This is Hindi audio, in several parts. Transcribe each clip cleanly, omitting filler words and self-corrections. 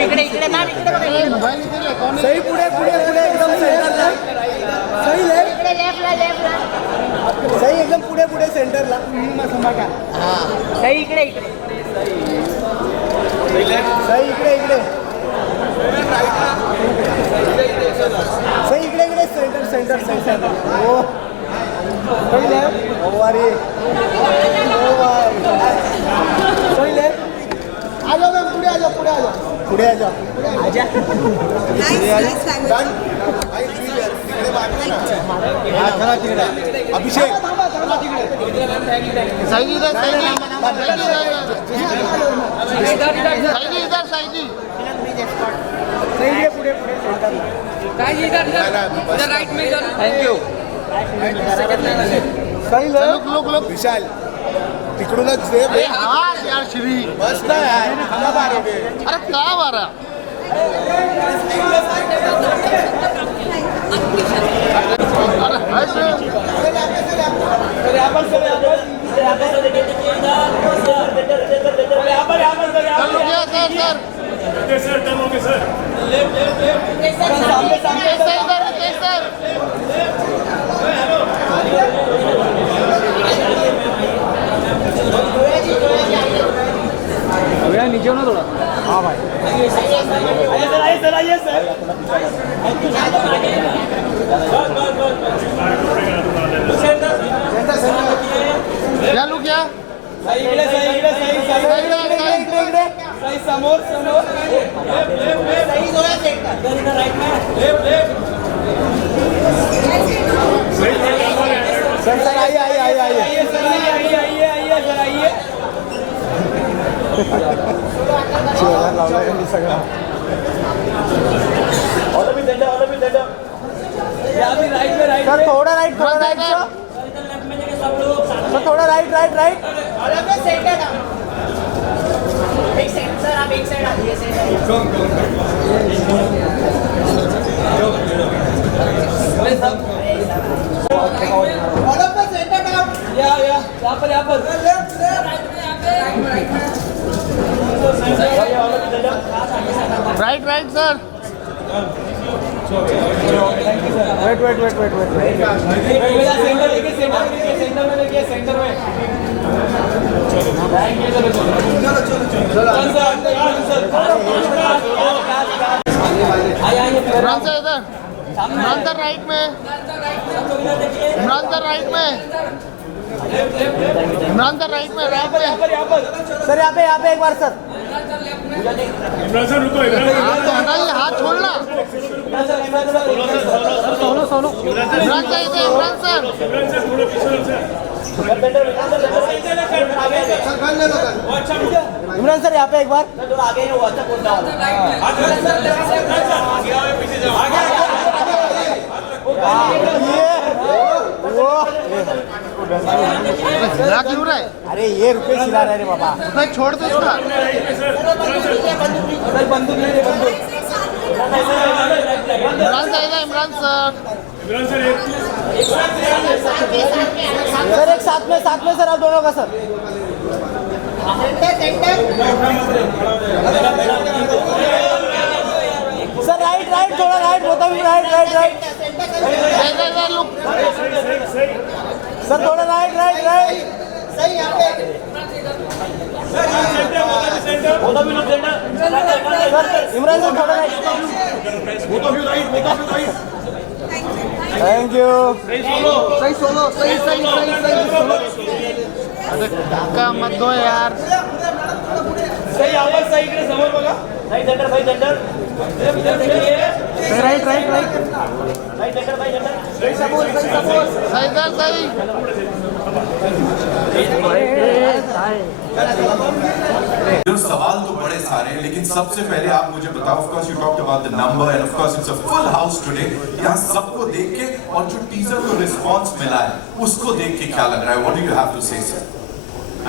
इकडे इकडे ना इकडे बघा सही पुढे पुढे पुढे एकदम सेंटरला सही ले इकडे लेफ्टला सही एकदम पुढे पुढे सेंटरला हां सही इकडे इकडे सही इकडे इकडे सही इकडे इकडे सेंटर सेंटर सेंटर हो सही ले ओ वारी ओ वारी सही ले आ जाओ मैम पुढे आ जाओ पुढे आ जाओ पुढे आ जाओ आजा अभिषेक सही इधर सही सही है पुढे पुढे सेंटरला इधर राइट में इधर थँक यू सही ले लोक विशाल तिकडूनच दे हा यार श्री मस्त आहे अरे का मारा नीचे हो ना थोड़ा हाँ भाई आइए सर क्या लुक क्या सही समोर सही जोया सेंटर इधर राइट में सर आइए सर आइए सगळा सर थोड़ा राइट सर थोड़ा राइट सेंटर एक सेंटर सर आप एक साइड आइए राइट सर वेट सेंटर में इमरान सर इधर इमरान सर राइट में सर यहाँ पे एक बार सर इमरान सर रुको हाथ तो हटाइए हाथ छोड़ना सोनू इमरान सर इमरान सर यहाँ पे एक बार आगे वो अच्छा बोलता हिला क्यों रहा है अरे ये रुपये खिला रहे रे बाबा भाई छोड़ दो इसका बंदूक नहीं दे बंदूक इमरान सर सर एक साथ में सर आप दोनों का सर सर राइट थोड़ा राइट होता भी राइट लुक सर थोड़ा राइट सही यहाँ पे इमरान सर थोड़ा राइट थैंक यू सही सोलो सही अरे धक्का मत दो यार सही आवाज सही इकडे समोर बघा भाई सेंटर राइट भाई सेंटर सही समोर सही जो सवाल तो बड़े सारे हैं, लेकिन सबसे पहले आप मुझे बताओ, of course you talked about the number and of course it's a full house today. यहाँ सबको देख के और जो टीजर को रिस्पांस मिला है उसको देख के क्या लग रहा है? What do you have to say sir?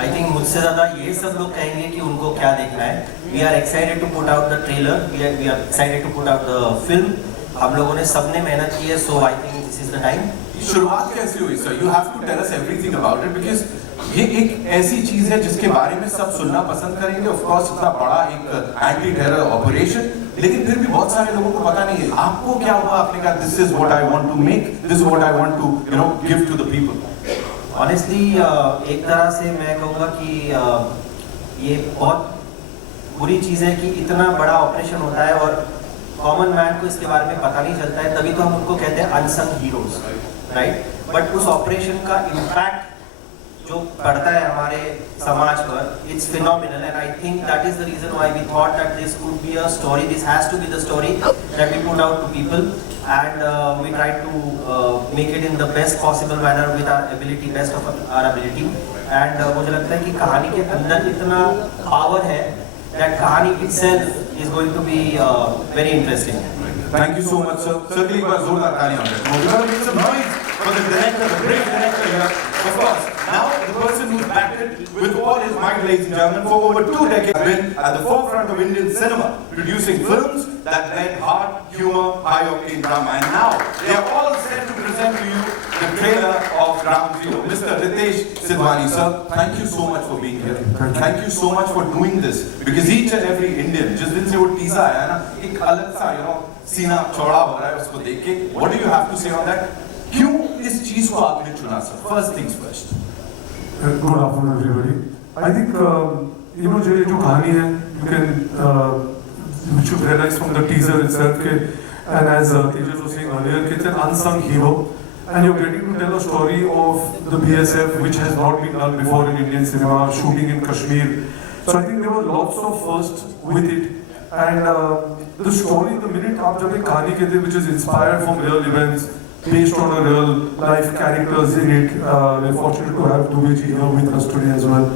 I think मुझसे ज़्यादा ये सब लोग कहेंगे कि उनको क्या देखना है। We are excited to put out the trailer, we are excited to put out the film. हम लोगों ने सबने मेहनत की है, so I think this is the time. शुरुआत कैसे हुई sir? You have to tell us everything about it because ये एक ऐसी चीज है जिसके बारे में सब सुनना पसंद करेंगे। ऑफ कोर्स इतना बड़ा एक एंटी टेरर ऑपरेशन, लेकिन फिर भी बहुत सारे लोगों को पता नहीं है। आपको क्या हुआ? आपने कहा this is what I want to make, this is what I want to give to the people. Honestly एक तरह से मैं कहूँगा कि ये बहुत बुरी चीज़ है कि इतना बड़ा ऑपरेशन होता है और कॉमन मैन को इसके बारे में पता नहीं चलता है, तभी तो हम उनको कहते हैं अनसंग हीरोज, राइट? बट उस ऑपरेशन का इम्पैक्ट जो पड़ता है हमारे समाज पर, it's phenomenal, and I think that is the reason why we thought that this could be a story, this has to be the story that we put out to people, and we try to make it in the best possible manner with our ability, best of our ability. And मुझे लगता है कि कहानी के अंदर इतना पावर है that कहानी itself is going to be very interesting. Thank you so much, sir. Certainly, एक बार जोरदार तालियां हो जाए। We gotta make some noise for the director, the great director here. Of course, now the person who's backed it with all his might, ladies and gentlemen, for over 2 decades, has been at the forefront of Indian cinema, producing films that blend heart, humor, high-octane drama, and now they are all set to present to you the trailer of Ground Zero. Mr. Ritesh Sidhwani, sir, thank you so much for being here. Thank you so much for doing this, because each and every Indian, जिस दिन से वो teaser आया ना, एक अलग सा सीना चौड़ा हो रहा है उसको देख के। What do you have to say on that? क्यों इस चीज को आपने चुना, sir? First things first. Good afternoon, everybody. I think जो कहानी है, you can which you realize from the teaser itself, and as Tejas was saying earlier, it's an unsung hero, and you're getting to tell a story of the BSF which has not been done before in Indian cinema, shooting in Kashmir. So I think there were lots of firsts with it, and the story, the minute आप जब एक कहानी कहते हैं which is inspired from real events, based on a real life characters in it, we're fortunate to have Dubey ji here with us today as well.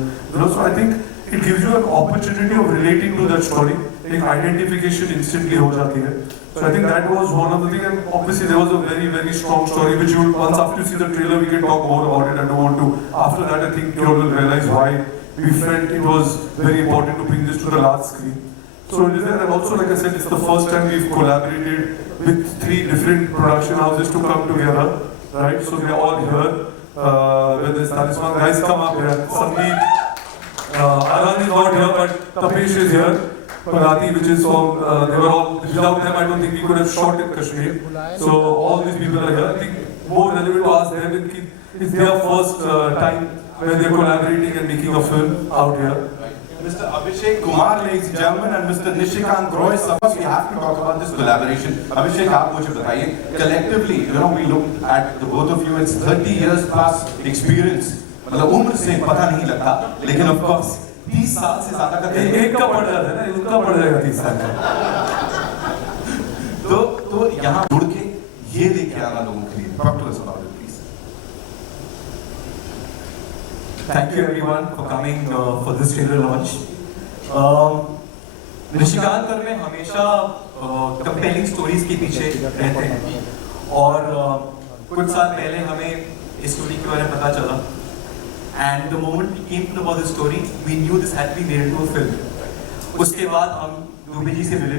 So I think it gives you an opportunity of relating to that story. एक identification instantly हो जाती है. So I think that was one of the things, and obviously there was a very, very strong story which you, once after you see the trailer, we can talk more about it. I don't want to. After that, I think you all will realize why we felt it was very important to bring this to the large screen. So it is there, and also, like I said, it's the first time we've collaborated with 3 different production houses to come together, right? So they're all here. With this Talisman guys, come up here. Sandeep, Anand is not here, but Tapesh is here. Pagati, which is from, they were all, without them I don't think we could have shot in Kashmir. So all these people are here. I think more relevant to ask them, it's their first time where they're collaborating and making a film out here. Mr. Abhishek Kumar, ladies and gentlemen, and Mr. Nishikant Roy, we have to talk about this collaboration. Abhishek, आप मुझे बताइए, collectively, we looked at the both of you, it's 30 years plus experience. मतलब उम्र से पता नहीं लगता, लेकिन of course 30 साल से ज्यादा का एक का पड़ जाता है ना, उनका पड़ जाएगा 30 साल का। तो यहाँ जुड़ के ये लेके आना लोगों के लिए, talk to us about it, please. Thank you everyone for coming for this trailer launch. Nishikant और मैं हमेशा कंपेलिंग स्टोरीज के पीछे रहते हैं, और कुछ साल पहले हमें इस स्टोरी के बारे में पता चला, and the moment we came to know about the story, we knew this had to be made into a film. उसके बाद हम दुबे जी से मिले,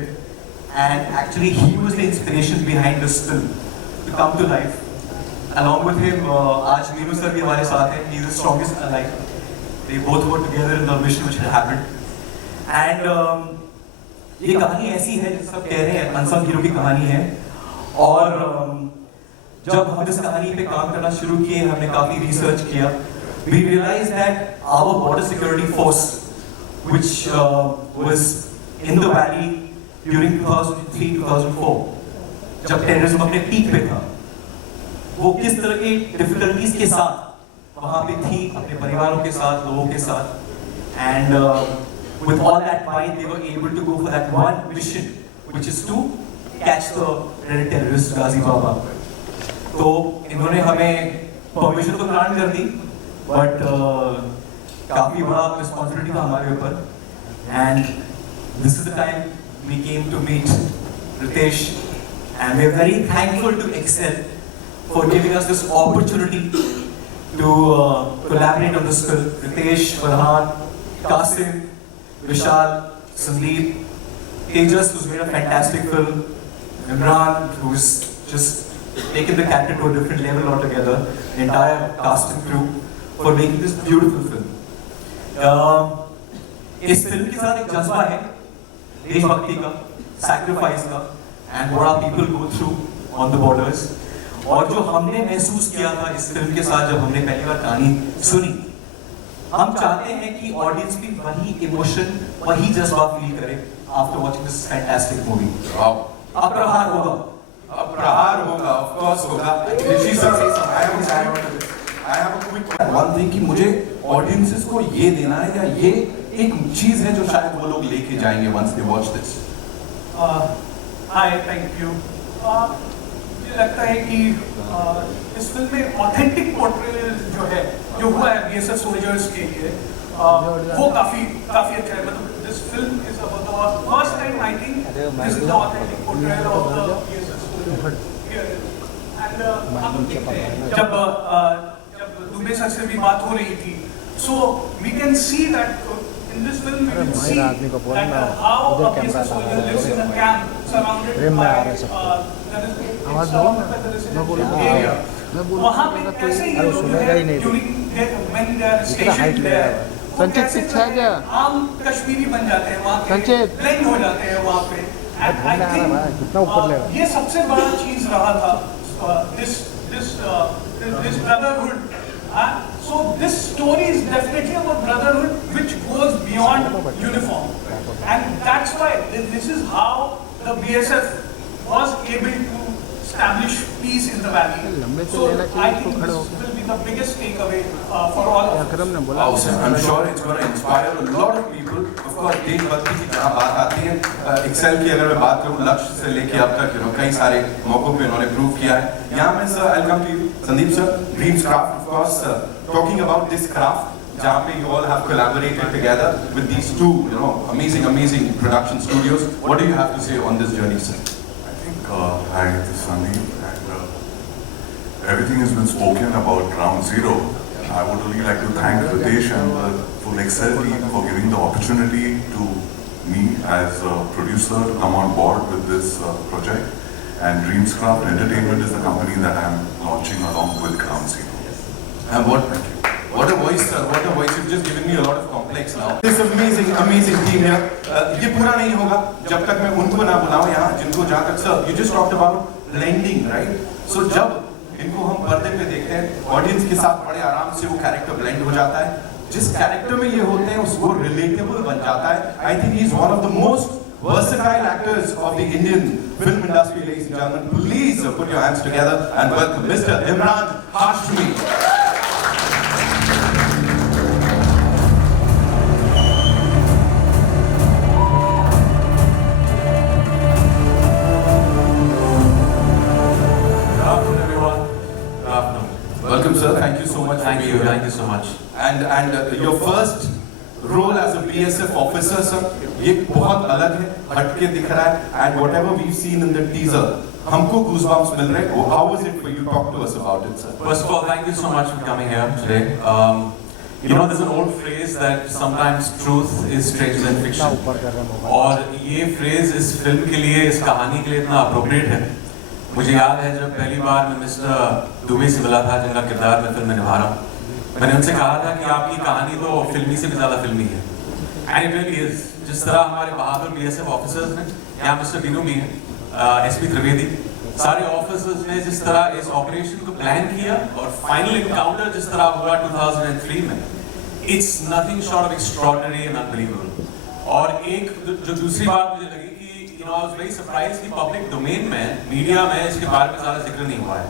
and actually he was the inspiration behind this film to come to life. Along with him, आज मीनू सर भी हमारे साथ हैं. He is the strongest alive. They both were together in the mission which had happened. And ये कहानी ऐसी है जैसे सब कह रहे हैं, अनसंग हीरो की कहानी है, और जब हम इस कहानी पे काम करना शुरू किए, हमने काफी रिसर्च किया. We realized that our border security force, which was in the valley during 2003-2004, जब टेररिज्म अपने पीक पे था, वो किस तरह की डिफिकल्टीज के साथ वहाँ पे थी, अपने परिवारों के साथ, लोगों के साथ, and with all that might, they were able to go for that one mission, which is to catch the red terrorist Ghazi Baba. तो इन्होंने हमें परमिशन तो ग्रांट कर दी, बट काफी बड़ा रिस्पॉन्सिबिलिटी था हमारे ऊपर, and this is the time we came to meet Ritesh, and we are very thankful to Excel for giving us this opportunity to collaborate on this film. Ritesh, Farhan, Kasim, Vishal, Sandeep, Tejas, who's made a fantastic film, Imran, who's just taken the character to a different level altogether, the entire cast and crew. for making this beautiful film. इस फिल्म के साथ एक जज्बा है देशभक्ति का, सैक्रिफाइस का, and what our people go through on the borders. और जो हमने महसूस किया था इस फिल्म के साथ जब हमने पहली बार कहानी सुनी, हम चाहते हैं कि ऑडियंस भी वही इमोशन, वही जज्बा फील करे after watching this fantastic movie. Wow. अब प्रहार होगा. अब प्रहार होगा, of course होगा. ऋषि sir, I have a quick one thing कि मुझे audiences को ये देना है या ये एक चीज है जो शायद वो लोग लेके जाएंगे once they watch this. Hi, thank you. मुझे लगता है कि इस फिल्म में ऑथेंटिक पोर्ट्रेयल जो हुआ है बीएसएफ सोल्जर्स के लिए, वो काफी अच्छा है. मतलब this film is about the first time I think this is the authentic portrayal of the BSF soldiers. And हम देखते हैं जब दुबे सर से भी बात हो रही थी, so we can see that in this film we can see that how a BSF soldier lives in a camp surrounded by area. वहाँ पे कैसे ये लोग when they are stationed there, वो कैसे आम कश्मीरी बन जाते हैं वहाँ पे, blend हो जाते हैं वहाँ पे. And I think ये सबसे बड़ा चीज रहा था this brotherhood. So this story is definitely about brotherhood which goes beyond uniform, and that's why this is how the BSF was able to establish peace in the valley. So I think this will be the biggest takeaway for all of us. Wow, sir, I'm sure it's going to inspire a lot of people. Of course, देशभक्ति की जहाँ बात आती है, एक्सेल की अगर मैं बात करूँ लक्ष्य से लेके अब तक कई सारे मौकों पे उन्होंने प्रूव किया है. यहाँ में sir I'll come to you, Sandeep sir, Dreams Craft, of course, talking about this craft, जहाँ पे you all have collaborated together with these two, amazing production studios. What do you have to say on this journey, sir? I think hi, this is Sandeep, and everything has been spoken about Ground Zero. I would really like to thank Ritesh and the full Excel team for giving the opportunity to me as a producer to come on board with this project. And Dreamscraft Entertainment is the company that I'm launching along with Ground Zero. And what a voice, sir! What a voice! You've just given me a lot of complex now. This amazing team here. ये पूरा नहीं होगा जब तक मैं उनको ना बुलाऊं यहाँ, जिनको जहाँ तक sir, you just talked about blending, right? So जब इनको हम पर्दे पे देखते हैं, ऑडियंस के साथ बड़े आराम से वो कैरेक्टर ब्लेंड हो जाता है. जिस कैरेक्टर में ये होते हैं उसको रिलेटेबल बन जाता है. I think he is one of the most versatile actors of the Indian film industry, ladies and gentlemen. Please put your hands together and welcome Mr. Imran Hashmi. Welcome, sir. Thank you so much. Thank you so much. And your first role as a BSF officer, sir, ये बहुत अलग है, हटके दिख रहा है. And whatever we've seen in the teaser, हमको goosebumps मिल रहे हैं. How was it for you? Talk to us about it, sir. First of all, thank you so much for coming here today. There's an old phrase that sometimes truth is stranger than fiction. और ये phrase इस फिल्म के लिए, इस कहानी के लिए इतना appropriate है. मुझे याद है जब पहली बार मैं मिस्टर दुबे से मिला था, जिनका किरदार मैं फिल्म में निभा रहा हूँ, मैंने उनसे कहा था कि आपकी कहानी तो फिल्मी से भी ज़्यादा फिल्मी है. And it really is. जिस तरह हमारे बहादुर BSF ऑफिसर्स ने, यहाँ मिस्टर बीनू भी हैं, SP त्रिवेदी, सारे ऑफिसर्स ने जिस तरह इस ऑपरेशन को प्लान किया और फाइनल इनकाउंटर जिस तरह हुआ 2003 में, it's nothing short of extraordinary and unbelievable. और एक जो दूसरी बात मुझे लगी कि I was very surprised कि पब्लिक डोमेन में, मीडिया में इसके बारे में ज़्यादा जिक्र नहीं हुआ है.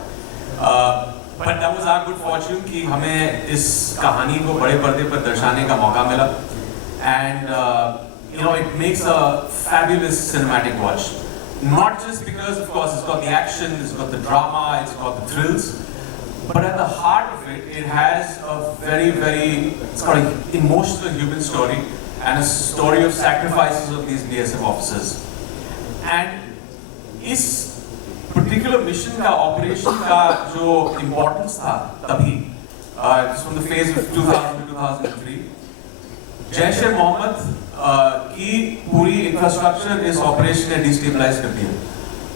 But that was our good fortune कि हमें इस कहानी को बड़े पर्दे पर दर्शाने का मौका मिला. And it makes a fabulous cinematic watch. Not just because, of course, it's got the action, it's got the drama, it's got the thrills, but at the heart of it, it has a it's got an emotional human story and a story of sacrifices of these BSF officers. And इस particular mission का, operation का जो importance था तभी, from the phase of 2000 to 2003, Jaish-e-Mohammed की पूरी इंफ्रास्ट्रक्चर इस ऑपरेशन ने डिस्टेबलाइज कर दिया.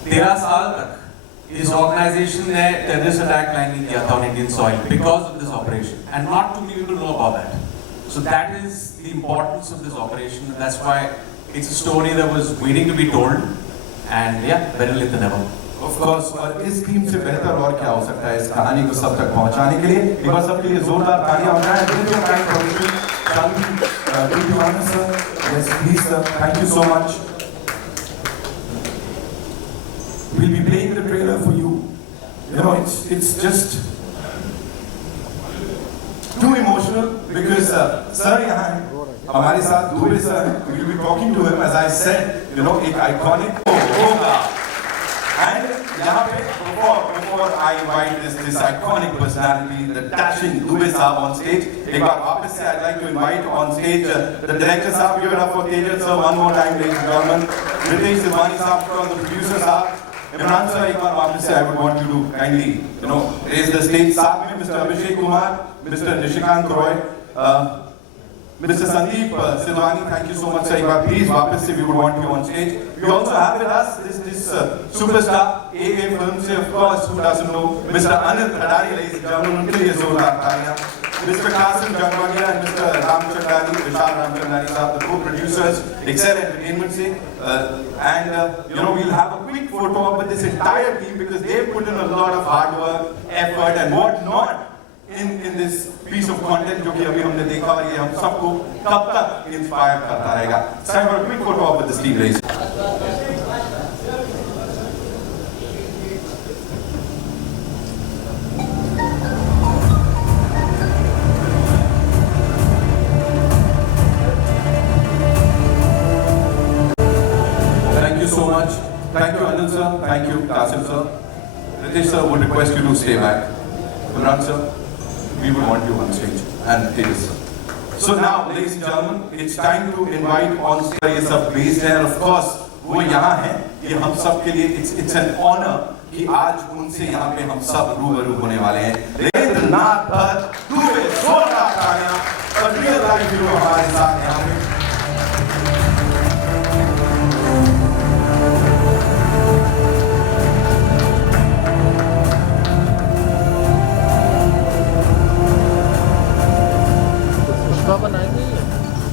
13 साल तक इस ऑर्गेनाइजेशन ने टेररिस्ट अटैक प्लान नहीं किया था on Indian soil because of this operation and not too many people know about that so that is the importance of this operation that's why it's a story that was waiting to be told and yeah better late than never Of course, और इस टीम से बेहतर और क्या हो सकता है इस कहानी को सब तक पहुंचाने के लिए। एक बार सबके लिए जोरदार तालियां हो जाए। Yes, please sir. Thank you so much. We'll be playing the trailer for you. You know, it's just too emotional because sir यहाँ है हमारे साथ दुबे सर हैं. We'll be talking to him as I said. You know, एक iconic होगा. And यहाँ पे before I invite this iconic personality, the dashing Dubey Saab on stage. एक बार वापस से I'd like to invite on stage the director Saab. Give it up for Tejas sir one more time, ladies and gentlemen. Ritesh Silvani Saab, the producer Saab. Imran sir, एक बार वापस से I would want you to kindly, raise the stage. साथ में Mr. Abhishek Kumar, Mr. Nishikant Roy, Mr. Sandeep Silvani, thank you so much sir. एक बार please वापस से we would want you on stage. We also have with us this superstar AA Films से, of course, who doesn't know, Mr. Anil Khadani, ladies and gentlemen, उनके लिए जोरदार तालियां. Mr. Qasim Jangwagia and Mr. Ramchandani, Vishal Ramchandani साहब, the co-producers, Excel Entertainment से, and we'll have a quick photo up with this entire team because they've put in a lot of hard work, effort and what not in this piece of content जो कि अभी हमने देखा और ये हम सबको कब तक इंस्पायर करता रहेगा. So I have a quick photo up with this team, ladies. Thank you so much. Thank you Anil sir. Thank you Qasim sir. Ritesh sir would request you to stay back. Imran sir, we would want you on stage and Tejas sir. So now, ladies and gentlemen, it's time to invite on stage. ये सब based है, of course, वो यहाँ हैं. ये हम सब के लिए it's an honor कि आज उनसे यहाँ पे हम सब रूबरू होने वाले हैं. लेकिन नाथ दुबे जोरदार तालियां और real life हीरो हमारे साथ यहाँ पे.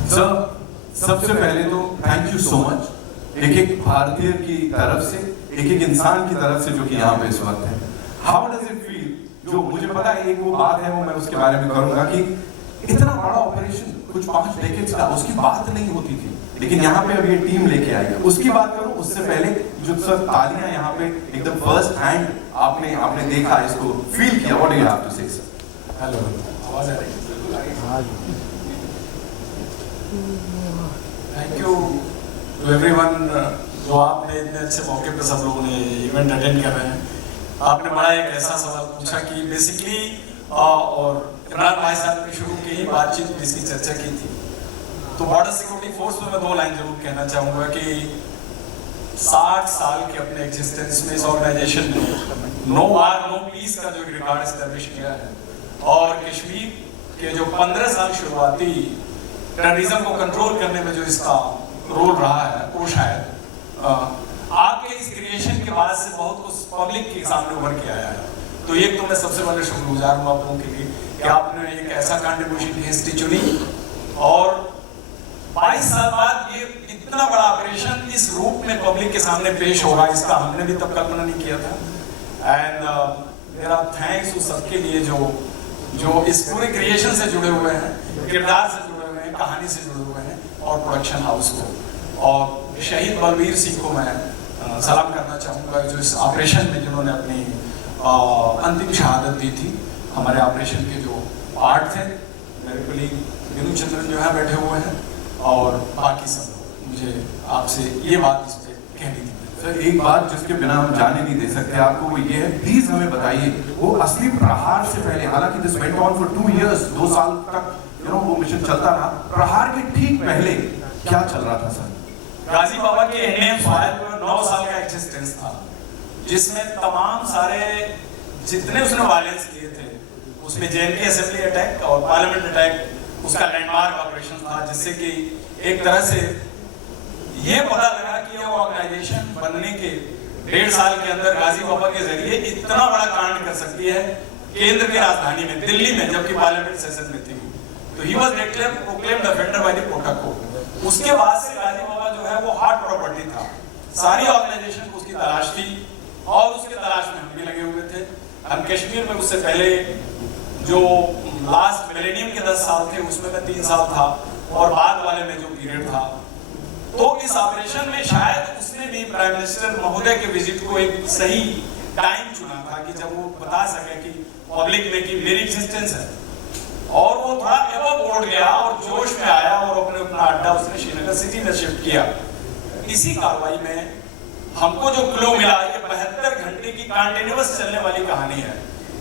सर सबसे पहले तो थैंक यू सो मच एक भारतीय की तरफ से एक इंसान की तरफ से जो कि यहाँ पे इस वक्त है. How does it feel? जो मुझे पता है एक वो बात है वो मैं उसके बारे में करूंगा कि इतना बड़ा ऑपरेशन कुछ 5 डेकेड्स का उसकी बात नहीं होती थी लेकिन यहाँ पे अब ये टीम लेके आई है उसकी बात करूं. उससे पहले जो सर तालियां यहाँ पे एकदम फर्स्ट हैंड आपने देखा इसको फील किया. What do you have to say sir? Hello आवाज आ रही है? थैंक यू टू एवरीवन जो आपने इतने अच्छे मौके पे सब लोगों ने इवेंट अटेंड कर रहे हैं. आपने बड़ा एक ऐसा सवाल पूछा कि बेसिकली और इमरान भाई साहब ने शुरू की बातचीत में इसकी चर्चा की थी. तो बॉर्डर सिक्योरिटी फोर्स में मैं 2 लाइन जरूर कहना चाहूँगा कि 60 साल के अपने एग्जिस्टेंस में इस ऑर्गेनाइजेशन ने नो वार नो पीस का जो रिकॉर्ड एस्टेब्लिश किया है और कश्मीर के जो 15 साल शुरुआती टेररिज्म को कंट्रोल करने में जो इसका रोल रहा है वो शायद आपके इस क्रिएशन के बाद से बहुत कुछ पब्लिक के सामने उभर के आया है. तो एक तो मैं सबसे पहले शुक्रगुजार हूँ आप लोगों के लिए कि आपने एक ऐसा कंट्रीब्यूशन की हिस्ट्री चुनी और 22 साल बाद ये इतना बड़ा ऑपरेशन इस रूप में पब्लिक के सामने पेश होगा इसका हमने भी तब कल्पना नहीं किया था. एंड मेरा थैंक्स उस सबके लिए जो इस पूरे क्रिएशन से जुड़े हुए हैं, किरदार से जुड़े हुए हैं, कहानी से जुड़े हुए हैं और प्रोडक्शन हाउस को. और शहीद बलवीर सिंह को मैं सलाम करना चाहूँगा जो इस ऑपरेशन में जिन्होंने अपनी अंतिम शहादत दी थी. हमारे ऑपरेशन के जो पार्ट थे मेरे कलीग विनू चंद्रन जो है बैठे हुए हैं और बाकी सब मुझे आपसे ये बात इस पर कहनी थी. सर एक बात जिसके बिना हम जाने नहीं दे सकते आपको वो ये है प्लीज हमें बताइए वो असली प्रहार से पहले, हालांकि this went on for 2 years 2 साल तक वो मिशन चलता रहा, प्रहार के ठीक पहले क्या चल रहा था सर? गाजी बाबा के इंडियन सॉइल पर 9 साल का एक्सिस्टेंस था जिसमें तमाम सारे जितने उसने वायलेंस किए थे उसमें जेएनके असेंबली अटैक और पार्लियामेंट अटैक उसका लैंडमार्क ऑपरेशन था जिससे कि एक तरह से ये पता लगा कि ये ऑर्गेनाइजेशन बनने के 1.5 साल के अंदर गाजी बाबा के जरिए इतना बड़ा कांड कर सकती है केंद्र की राजधानी में, दिल्ली में, जबकि पार्लियामेंट सेशन में थी। तो he was proclaimed offender by the protocol. उसके बाद से गाजी बाबा जो है वो हॉट प्रॉपर्टी था, सारी ऑर्गेनाइजेशन को उसकी तलाश थी और उसके तलाश में हम भी लगे हुए थे। हम कश्मीर में उससे पहले जो लास्ट मिलेनियम के 10 साल थे उसमें मैं 3 साल था और बाद वाले में जो पीरियड था, तो इस ऑपरेशन में शायद उसने भी प्राइम मिनिस्टर महोदय के विजिट को एक सही टाइम चुना था कि जब वो बता सके कि पब्लिक में कि मेरी एग्जिस्टेंस है। और वो थोड़ा एवं बोर्ड गया और जोश में आया और अपना अड्डा उसने श्रीनगर सिटी में शिफ्ट किया। इसी कार्रवाई में हमको जो क्लू मिला, ये 72 घंटे की कंटिन्यूअस चलने वाली कहानी है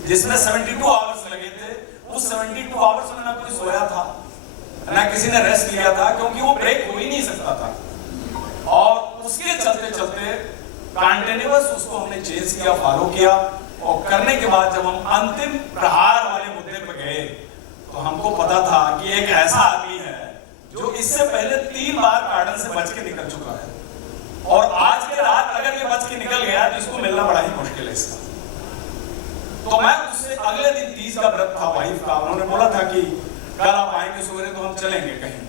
जिसमें 72 आवर्स लगे थे। उस 72 आवर्स में ना कोई सोया था ना किसी ने रेस्ट लिया था, क्योंकि वो ब्रेक हो ही नहीं सकता था। और उसके चलते चलते कंटिन्यूअस उसको हमने चेंज किया, फॉलो किया और करने के बाद जब हम अंतिम प्रहार वाले मुद्दे पर गए तो हमको पता था कि एक ऐसा आदमी है जो इससे पहले 3 बार गार्डन से बच के निकल चुका है और आज के रात अगर ये बच के निकल गया तो इसको मिलना बड़ा ही मुश्किल है इसका। तो मैं उससे अगले दिन 30 का व्रत था वाइफ का, उन्होंने बोला था कि कल आप आएंगे सवेरे तो हम चलेंगे कहीं।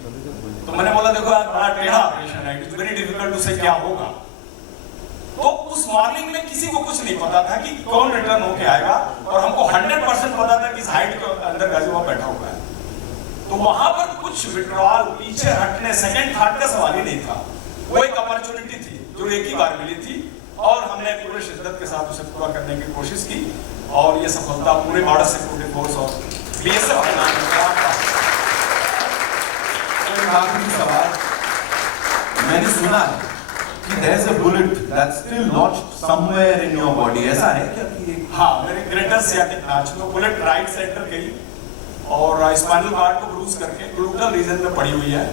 तो मैंने बोला देखो यार बड़ा टेढ़ा ऑपरेशन है, इट्स वेरी डिफिकल्ट टू से क्या होगा। तो उस मॉर्निंग में किसी को कुछ नहीं पता था कि कौन रिटर्न होके आएगा और हमको 100% पता था कि इस हाइट के अंदर गाजी बाबा बैठा हुआ है। तो वहां पर कुछ विड्रॉल, पीछे हटने, सेकंड थॉट का सवाल ही नहीं था। वो एक अपॉर्चुनिटी थी जो एक ही बार मिली थी और हमने पूरे शिद्दत के साथ उसे पूरा करने की कोशिश की और ये सफलता पूरे बॉर्डर सिक्योरिटी फोर्स और बीएसएफ के नाम आखिरी सवाल, मैंने सुना है कि there is a bullet that's still lodged somewhere in your body, ऐसा है क्या कि? हाँ, मेरे ग्रेटर सियाटिक नाच में बुलेट राइट सेंटर गई और स्पाइनल कॉर्ड को ब्रूज करके ग्लूटल रीजन में पड़ी हुई है।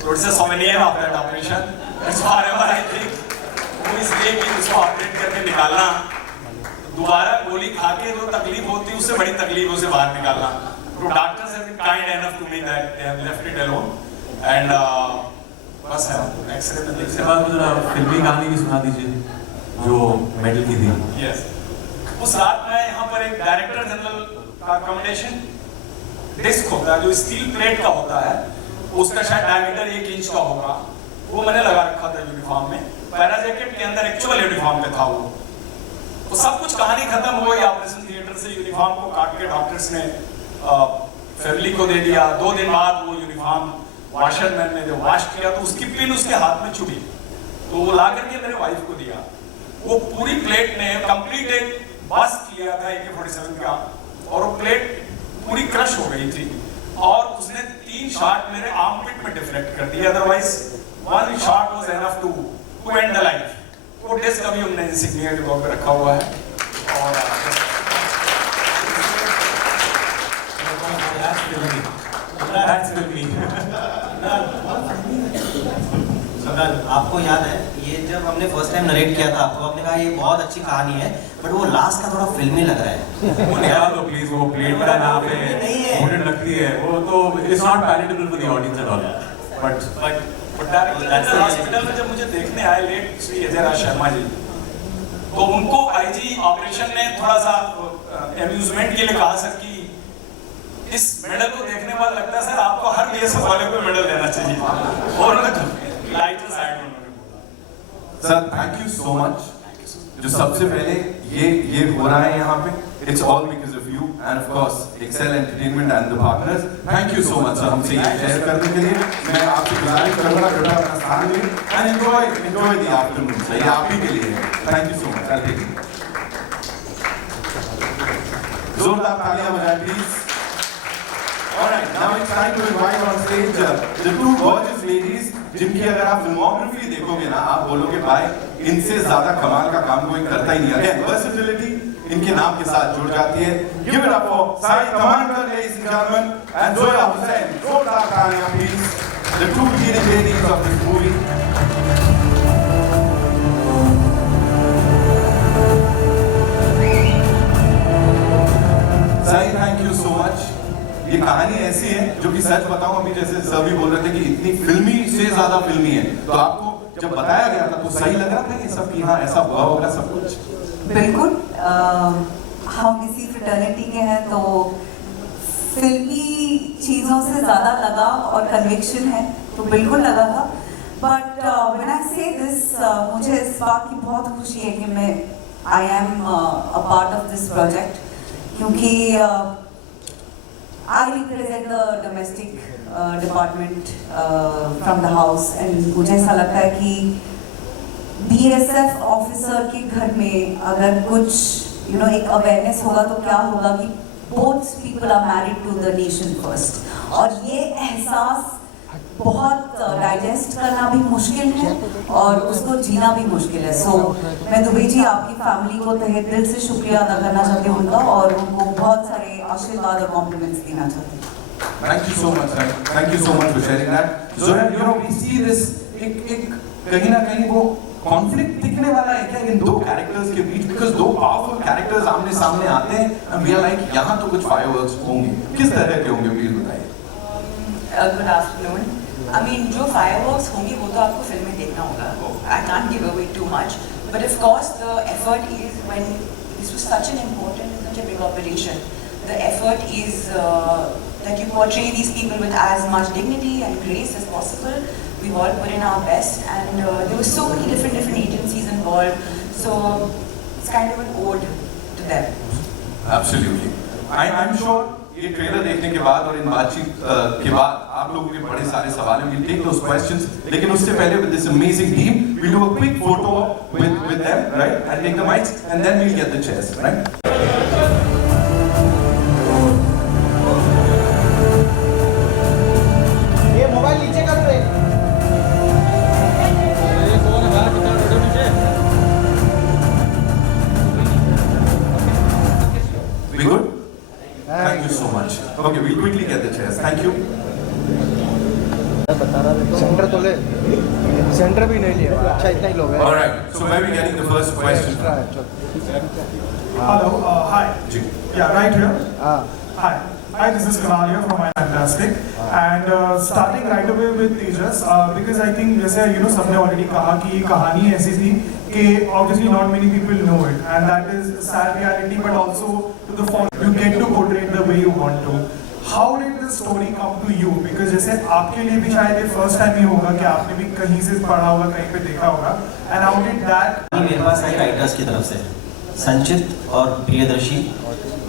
तो it's a souvenir of that operation. It's forever I think. वो इसलिए कि उसको ऑपरेट करके निकालना, दोबारा गोली खा के जो तकलीफ होती है उससे बड़ी तकलीफ उसे बाहर निकालना। तो doctors have been kind enough to me that they have left it alone and बस है एक्सरे में इसके बाद मुझे फिल्मी कहानी भी सुना दीजिए जो मेडल की थी। यस, उस रात में यहाँ पर एक डायरेक्टर जनरल का कमेंडेशन डिस्क होता है जो स्टील प्लेट का होता है, उसका शायद डायमीटर 1 इंच का होगा। वो मैंने लगा रखा था यूनिफॉर्म में, पैरा जैकेट के अंदर एक्चुअल यूनिफॉर्म में था वो। तो सब कुछ कहानी खत्म हो गई ऑपरेशन थिएटर से। यूनिफॉर्म को काट के डॉक्टर्स ने फैमिली को दे दिया। 2 दिन बाद वो यूनिफॉर्म वॉशरमैन ने जो वॉश किया तो उसकी पिन उसके हाथ में चुभी, तो वो ला करके मेरे वाइफ को दिया। वो पूरी प्लेट ने कंप्लीट एक बस्ट किया था AK-47 का और वो प्लेट पूरी क्रश हो गई थी और उसने 3 शॉट मेरे आर्मपिट में डिफ्लेक्ट कर दिया। Otherwise 1 shot was enough to end the life. वो डिस्क अभी हमने इंसिग्निया के तौर पे रखा हुआ है और आपको याद है ये जब हमने फर्स्ट टाइम नरेट किया था तो आपने कहा ये बहुत अच्छी कहानी है बट वो लास्ट का थोड़ा फिल्मी लग रहा है। वो निकाल दो प्लीज, वो प्लेट का नाम है, नहीं है, बुलेट लगती है, वो तो it's not palatable for the audience at all. But director hospital में जब मुझे देखने आए लेट श्री अजय राज शर्मा जी, तो उनको आईजी ऑपरेशन ने थोड़ा सा एम्यूजमेंट के लिए कहा सर कि इस मेडल को देखने बाद लगता है सर आपको हर बीएसएफ वाले को मेडल देना चाहिए और लाइटर साइड में उन्होंने बोला। Sir thank you so much. जो सबसे पहले ये हो रहा है यहाँ पे, it's all because of you and of course Excel Entertainment and the partners. Thank you so much sir हमसे ये शेयर करने के लिए। मैं आपसे गुजारिश करूंगा बेटा अपना स्थान लें and enjoy the afternoon. Sir ये आप ही के लिए है। Thank you so much. I take जोरदार तालियां बजाएं please. Alright, now it's time to invite on stage the 2 gorgeous ladies जिनकी अगर आप फिल्मोग्राफी देखोगे ना आप बोलोगे भाई इनसे ज्यादा कमाल का काम कोई करता ही नहीं। अगेन वर्सेटिलिटी इनके नाम के साथ जुड़ जाती है। Give it up for Sai Tamankar, ladies and gentlemen, and Zoya Hussain. जोरदार तालियां please. The 2 teenage ladies of this movie. Sai, thank you so much. ये कहानी ऐसी है जो कि सच बताऊं अभी जैसे सर भी बोल रहे थे कि इतनी फिल्मी से ज्यादा फिल्मी है, तो आपको जब बताया गया था तो सही लग रहा था ये सब कि हाँ ऐसा हुआ होगा सब कुछ? बिल्कुल, हम इसी फ्रेटर्निटी के हैं तो फिल्मी चीज़ों से ज़्यादा लगाव और कन्विक्शन है, तो बिल्कुल लगा था। बट व्हेन आई से दिस, मुझे इस बात की बहुत खुशी है कि मैं I am a part of this project, क्योंकि I represent the domestic department from the house and मुझे ऐसा लगता है कि BSF ऑफिसर के घर में अगर कुछ एक अवेयरनेस होगा तो क्या होगा कि both people are married to the nation first, और ये एहसास बहुत डाइजेस्ट करना भी मुश्किल है और उसको जीना भी मुश्किल है। सो मैं दुबे जी आपकी फैमिली को तहे दिल से शुक्रिया अदा करना चाहती हूँ उनका, और उनको बहुत सारे आशीर्वाद और कॉम्प्लीमेंट्स देना चाहती हूँ। Thank you so much, sir. Thank you so much for sharing that. Zoya, we see this एक कहीं ना कहीं वो कॉन्फ्लिक्ट दिखने वाला है क्या इन दो कैरेक्टर्स के बीच, बिकॉज दो पावरफुल कैरेक्टर्स आमने सामने आते हैं एंड वी आर लाइक यहाँ तो कुछ फायरवर्क्स होंगे, किस तरह के होंगे प्लीज बताइए। Good afternoon. आई मीन जो फायरवर्क्स होंगे वो तो आपको फिल्म में देखना होगा, I can't give away too much, but of course the effort is when this was such an important such a big operation, the effort is that you portray these people with as much dignity and grace as possible. We've all put in our best, and there were so many different agencies involved, so it's kind of an ode to them. Absolutely. I'm sure ये ट्रेलर देखने के बाद और इन बातचीत के बाद आप लोगों के बड़े सारे सवाल हैं, we'll take those questions, लेकिन उससे पहले with this amazing team we'll do a quick photo with them, right? I'll take the mics and then we'll get the chairs, right? We good? Thank you so much. Okay, we'll quickly get the chairs. Thank you. Centre तो ले, सेंटर भी नहीं लिया, अच्छा इतना ही लोग हैं। All right. So where are we getting the first question? Hello. Hi. Yeah, right here. Hi. Hi, this is Kunal here from iFantastic. And starting right away with Tejas, because I think जैसे सबने already कहा कि ये कहानी ऐसी थी कि obviously not many people know it, and that is sad reality, but also to the fact you get to portray it the way you want to. How did the story come to you? Because जैसे आपके लिए भी शायद ये first time ही होगा कि आपने भी कहीं से पढ़ा होगा, कहीं पे देखा होगा, and how did that? मेरे पास आई राइटर्स की तरफ से संचित और प्रियदर्शी,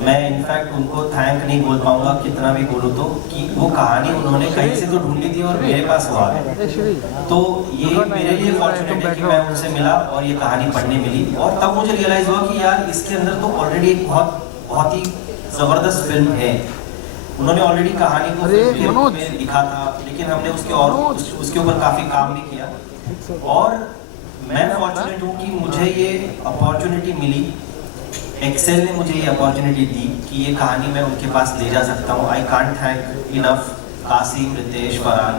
मैं इनफैक्ट उनको थैंक नहीं बोल पाऊंगा कितना भी बोलूँ तो, कि वो कहानी उन्होंने कहीं से तो ढूंढी थी और मेरे पास वो आ गई, तो ये मेरे लिए फॉर्चुनेट है कि मैं उनसे मिला और ये कहानी पढ़ने मिली, और तब मुझे रियलाइज हुआ कि यार इसके अंदर तो ऑलरेडी एक बहुत ही ज़बरदस्त फिल्म है। उन्होंने ऑलरेडी कहानी को में लिखा था, लेकिन हमने उसके ऊपर काफ़ी काम भी किया, और मैं फॉर्चुनेट हूँ कि मुझे ये अपॉर्चुनिटी मिली, एक्सेल ने मुझे ये अपॉर्चुनिटी दी कि ये कहानी मैं उनके पास ले जा सकता हूँ। I can't thank enough Qasim, Ritesh, Farhan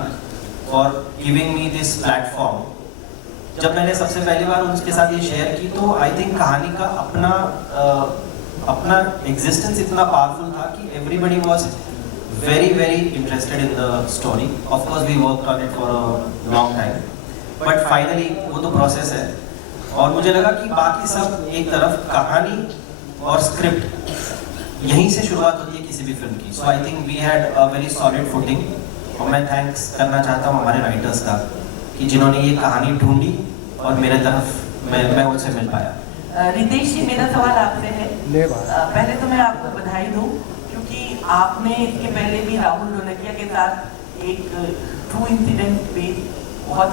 for giving me this platform. जब मैंने सबसे पहली बार उनके साथ ये शेयर की तो आई थिंक कहानी का अपना एग्जिस्टेंस इतना पावरफुल था कि everybody was very interested in the story. Of course we worked on it for a long time, but finally वो तो प्रोसेस है, और मुझे लगा कि बाकी सब एक तरफ, कहानी और स्क्रिप्ट यहीं से शुरुआत होती है किसी भी फिल्म की। So I think we had a very solid footing, और मैं थैंक्स करना चाहता हूँ हमारे राइटर्स का कि जिन्होंने ये कहानी ढूंढी और मेरे तरफ मैं उनसे मिल पाया। रितेश जी, मेरा सवाल आपसे है। पहले तो मैं आपको बधाई दूँ क्योंकि आपने इसके पहले भी राहुल ढोलकिया के साथ एक ट्रू इंसिडेंट पे बहुत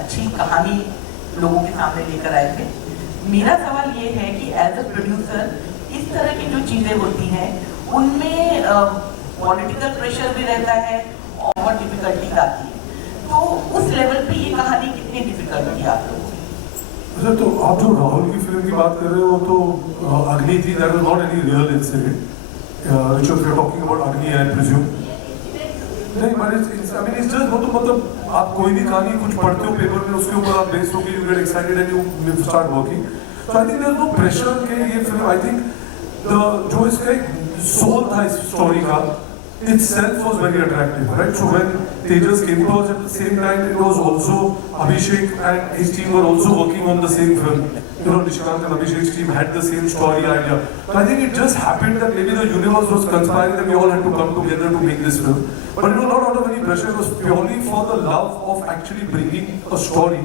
अच्छी कहानी लोगों के सामने लेकर आए थे। मेरा सवाल ये है कि एज अ प्रोड्यूसर इस तरह की जो चीज़ें होती हैं उनमें पॉलिटिकल प्रेशर भी रहता है और डिफिकल्टीज आती है, तो उस लेवल पे ये कहानी कितनी डिफिकल्ट थी आप लोगों को? अच्छा, तो आप जो राहुल की फिल्म की बात कर रहे हो तो अग्नि थी, that was not any real incident, which you are talking about Agni I presume. नहीं, बट इट्स जस्ट वो तो मतलब आप कोई भी कहानी कुछ पढ़ते हो पेपर में, उसके ऊपर आप बेस्ड होके you get excited and you start working. So I think there is no pressure कि ये फिल्म, आई थिंक जो इसका एक सोल था इस स्टोरी का, itself was very attractive, right? So when Tejas came to us at the same time, it was also Abhishek and his team were also working on the same film. You know, Nishikant and Abhishek's team had the same story idea. So I think it just happened that maybe the universe was conspiring that we all had to come together to make this film. But it was not out of any pressure, it was purely for the love of actually bringing a story.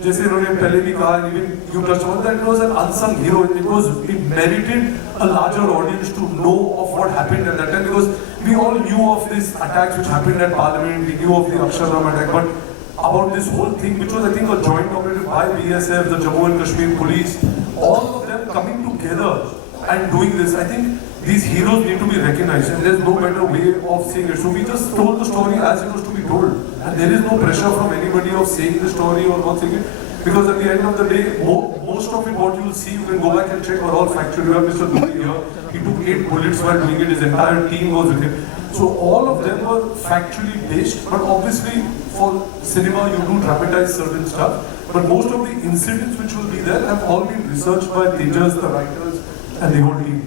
जैसे उन्होंने पहले भी कहा, even you touched on that, it was an unsung hero. It merited a larger audience to know of what happened at that time, because we all knew of these attacks which happened at Parliament, we knew of the Aksharam attack, but about this whole thing, which was I think a joint operative by BSF, the Jammu and Kashmir police, all of them coming together and doing this, I think these heroes need to be recognized, and there's no better way of saying it. So we just told the story as it was to be told, and there is no pressure from anybody of saying the story or not saying it, because at the end of the day, most of it what you will see, you can go back and check, are all factual. You have Mr. Duri here, he took 8 bullets while doing it, his entire team was with him. So all of them were factually based, but obviously for cinema you do dramatize certain stuff, but most of the incidents which will be there have all been researched by Tejas, the writers and the whole team.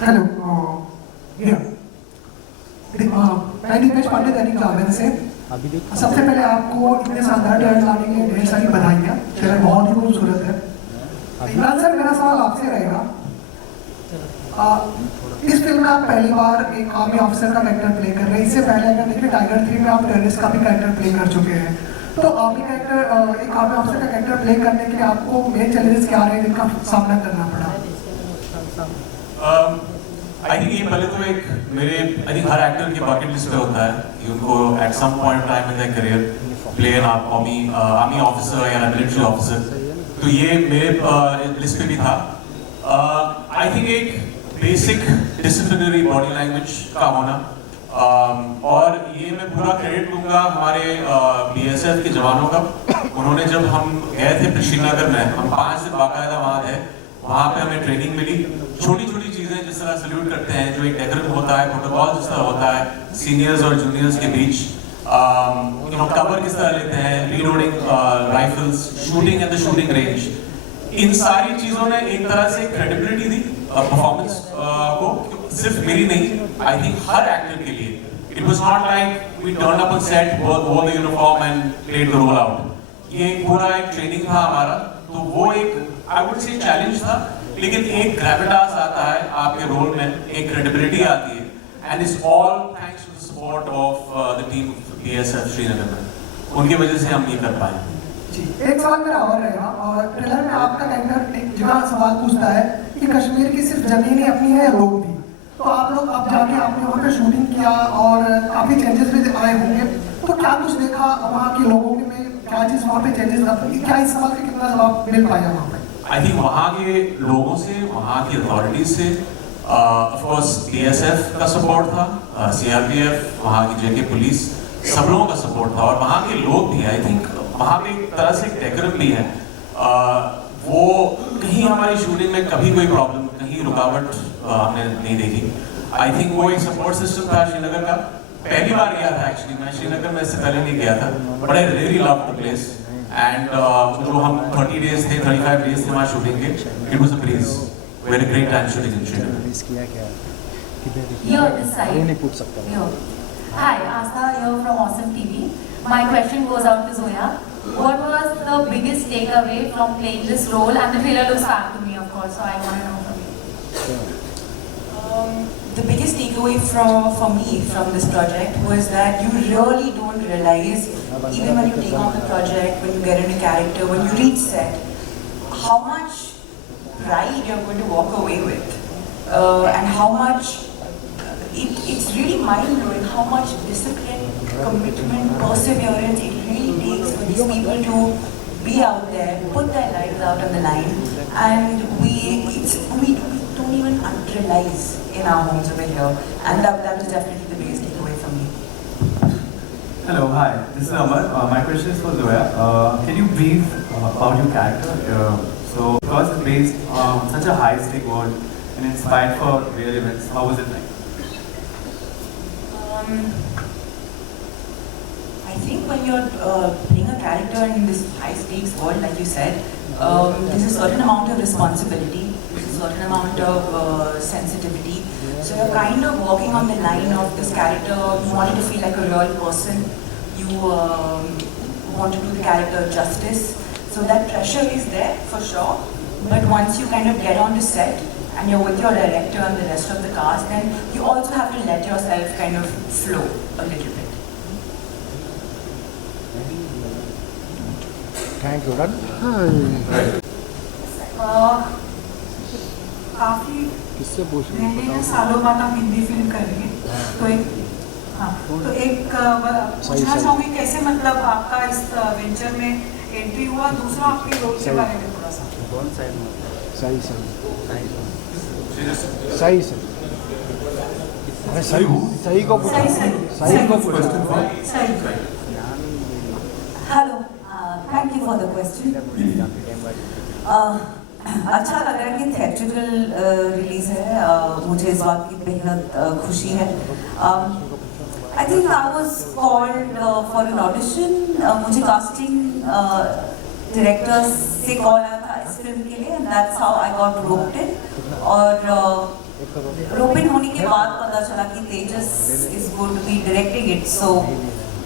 Hello मैं दीपेश पांडे दैनिक जागरण से। सबसे पहले आपको इतने शानदार ट्रेलर लाने के लिए ढेर सारी बधाइयाँ। ट्रेलर बहुत ही खूबसूरत है। इमरान सर, मेरा सवाल आपसे रहेगा, इस फिल्म में आप पहली बार एक आर्मी ऑफिसर का कैरेक्टर प्ले कर रहे हैं। इससे पहले अगर देखिए टाइगर 3 में आप टेररिस्ट का भी कैरेक्टर प्ले कर चुके हैं। तो आर्मी कैरेक्टर, एक आर्मी ऑफिसर का कैरेक्टर प्ले करने के लिए आपको मेन चैलेंजेस क्या रहे जिनका सामना करना पड़ा? आई थिंक ये पहले तो एक मेरे आई थिंक हर एक्टर की बकेट लिस्ट पे होता है कि उनको at some point time in their career play an army officer या मिलिट्री ऑफिसर, तो ये मेरे लिस्ट पे भी था। आई थिंक एक बेसिक डिसिप्लिनरी बॉडी लैंग्वेज का होना, और ये मैं पूरा क्रेडिट दूंगा हमारे बीएसएफ के जवानों का। उन्होंने जब हम गए थे श्रीनगर में, हम 5 दिन बाकायदा वहाँ थे, वहाँ पे हमें ट्रेनिंग मिली। छोटी छोटी चीजें जिस तरह सल्यूट करते हैं, जो एक डेकोरम होता है, प्रोटोकॉल जिस तरह होता है सीनियर्स और जूनियर्स के बीच, कवर किस तरह लेते हैं, reloading rifles, shooting at the shooting range, इन सारी चीजों ने एक तरह से क्रेडिबिलिटी दी परफॉर्मेंस को, सिर्फ मेरी नहीं, आई थिंक हर एक्टर के लिए। It was not like we turn up on set, wore the uniform and played the role out. ये पूरा एक ट्रेनिंग था हमारा, तो वो एक आई वुड से चैलेंज था, लेकिन एक ग्रेविटास आता है आपके रोल में, एक क्रेडिबिलिटी आती है, and it's all thanks to the support of the team BSF Srinagar में। उनकी वजह से हम ये कर पाए। जी, एक सवाल मेरा और रहेगा, और ट्रेलर में आपका कैरेक्टर एक जगह सवाल पूछता है कि कश्मीर की सिर्फ जमीन ही अपनी है या लोग भी? तो आप लोग अब जाके आपने वहाँ पे शूटिंग किया और काफी चेंजेस भी आए होंगे, तो क्या कुछ देखा वहाँ के लोगों में, क्या चीज वहाँ पे चेंजेस, क्या इस सवाल का कितना जवाब मिल पाया वहाँ पे? आई थिंक वहाँ के लोगों से, वहाँ की अथॉरिटीज से, ऑफ कोर्स बीएसएफ का सपोर्ट था, सीआरपीएफ, वहाँ की जेके पुलिस, सब लोगों का सपोर्ट था, और वहाँ के लोग भी, आई थिंक वहाँ पे एक तरह से एक डेकोरम भी है। वो कहीं हमारी शूटिंग में कभी कोई प्रॉब्लम, कहीं रुकावट हमने नहीं देखी। आई थिंक वो एक सपोर्ट सिस्टम था श्रीनगर का। पहली बार गया था एक्चुअली मैं श्रीनगर में, इससे पहले नहीं गया था, but I really love the place. And जो हम 30 डेज थे, 35 डेज थे वहाँ शूटिंग के, it was a breeze, we had a great time shooting in Srinagar. Here this side. Here. Hi, Asta here from Awesome TV. My question goes out to Zoya. What was the biggest takeaway from playing this role? And the trailer looks fab to me, of course, so I want to know from you. The biggest takeaway for me from this project was that you really don't realize, even when you take on the project, when you get into character, when you reach set, how much pride you're going to walk away with, and how much it's really mind-blowing how much discipline, commitment, perseverance it really takes for these people to be out there, put their lives out on the line, and we don't even realize in our homes over here, and that was definitely the biggest takeaway for me. Hello, hi, this is Amar. My question is for Zoya. Can you brief about your character? So, because it's based on such a high-stake world and inspired for real events, how was it like? I think when you're playing a character in this high-stakes world, like you said, there's a certain amount of responsibility, there's a certain amount of sensitivity. So you're kind of walking on the line of this character. You want it to feel like a real person. You want to do the character justice. So that pressure is there for sure. But once you kind of get on the set and you're with your director and the rest of the cast, then you also have to let yourself kind of flow a little bit. Thank you, Ran. काफी किससे पूछ रही मैंने ना सालों बाद हम हिंदी फिल्म कर रही है तो एक पूछना चाहूँगी कैसे मतलब आपका इस वेंचर में एंट्री हुआ, दूसरा आपके रोल के बारे में थोड़ा सा। कौन साइड में? सही सही अरे सही को पूछो, सही को पूछो। Hello, thank you for the question. अच्छा लग रहा है कि थिएट्रिकल रिलीज है, मुझे इस बात की बेहद खुशी है। I think I was called for an audition. मुझे कास्टिंग डायरेक्टर से कॉल आया था इस फिल्म के लिए, and that's how I got roped in. और रोप इन होने के बाद पता चला कि तेजस is going to be directing it. So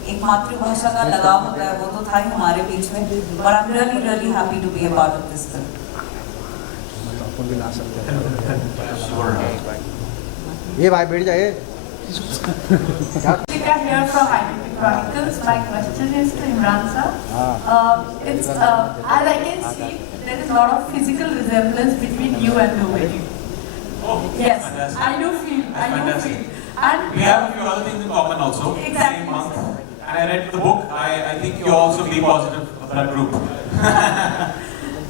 एक मातृभाषा का लगाव होता है, वो तो था ही हमारे बीच में. But I'm really happy to be a part of this film. ये भाई बैठ जाए। Deepika here from Identity Chronicles. My question is to Imran sir. It's as I can see, there is a lot of physical resemblance between you and Louis. Yes, I do feel. And we have a few other things in common also. Exactly. Same month. And I read the book. I think you also be positive blood group.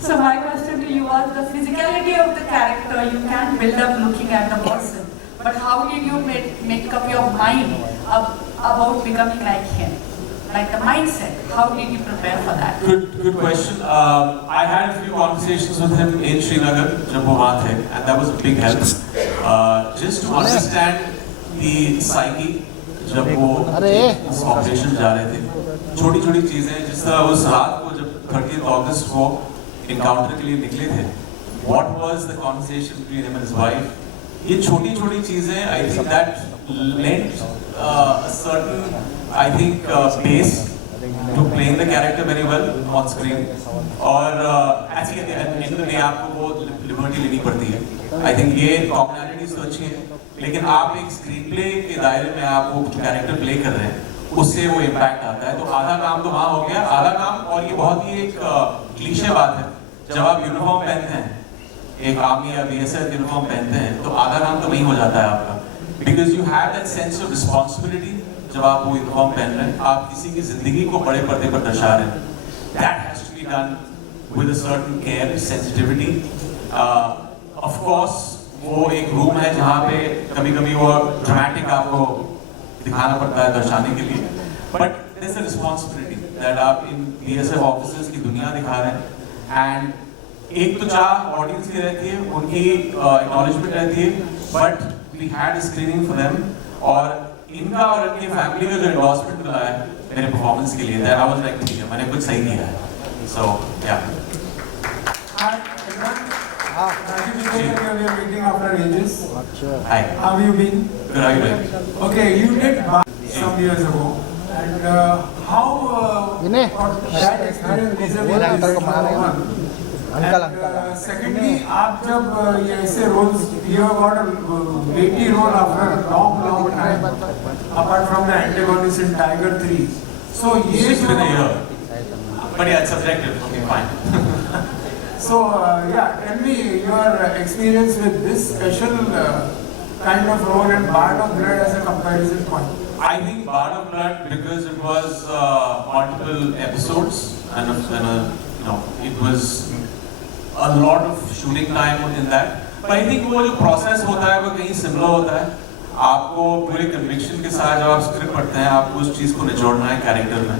so my question to you was the physicality of the character you can build up looking at the person. But how did you make up your mind about becoming like him? Like the mindset, how did you prepare for that? Good question. I had a few conversations with him in Srinagar, जब वो वहाँ थे, and that was a big help. Just to understand the psyche, जब वो इस ऑपरेशन जा रहे थे, छोटी-छोटी चीजें, जिस तरह उस रात को जब 30th August वो encounter के लिए निकले थे, what was the conversation between him and his wife? ये छोटी-छोटी चीजें, I think that lent a certain, I think, base to playing the character very well on screen. और ऐसी end में आपको वो liberty लेनी पड़ती है. I think ये commonalities तो अच्छी है, लेकिन आप एक स्क्रीन प्ले के दायरे में आप वो जो कैरेक्टर प्ले कर रहे हैं, उससे वो इम्पैक्ट आता है. तो आधा काम तो वहाँ हो गया, आधा काम, और ये बहुत ही एक क्लीशे बात है, जब आप यूनिफॉर्म पहनते हैं, एक आर्मी या बीएसएफ यूनिफॉर्म पहनते हैं, तो आधा काम तो वहीं हो जाता है आपका, because you have that sense of responsibility. जब आप वो यूनिफॉर्म पहन रहे हैं, आप किसी की जिंदगी को बड़े पर्दे पर दर्शा रहे हैं. That has to be done with a certain care, sensitivity. Of course वो एक रूम है जहाँ पे कभी-कभी वो ड्रामेटिक आपको दिखाना पड़ता है दर्शाने के लिए, but there is a responsibility that आप इन बीएसएफ ऑफिसर्स की दुनिया दिखा रहे हैं. एंड एक तो चाह ऑडियंस की रहती है, उनकी एक्नॉलेजमेंट रहती है, but we had screening for them, और इनका और इनकी फैमिली का जो एंडोर्समेंट मिला है मेरे परफॉर्मेंस के लिए, दैट आई वाज लाइक ठीक है, मैंने कुछ सही किया है. सो या We are meeting after ages. Hi. How have you been? Good. How are you doing? Okay, you did some years ago, and how that experience is one. And secondly, आप जब ये ऐसे roles, you have got a weighty role after a long time, apart from the antagonist in Tiger 3. So ये It's been a year, but yeah, it's subjective. Okay, fine. So tell me your experience with this special kind of role and Bard of Blood as a comparison point. I think Bard of Blood, because it was multiple episodes and it was a lot of shooting time in that. But I think वो जो process होता है वो कहीं similar होता है. आपको पूरे conviction के साथ जब आप script पढ़ते हैं, आपको उस चीज़ को निचोड़ना है character में.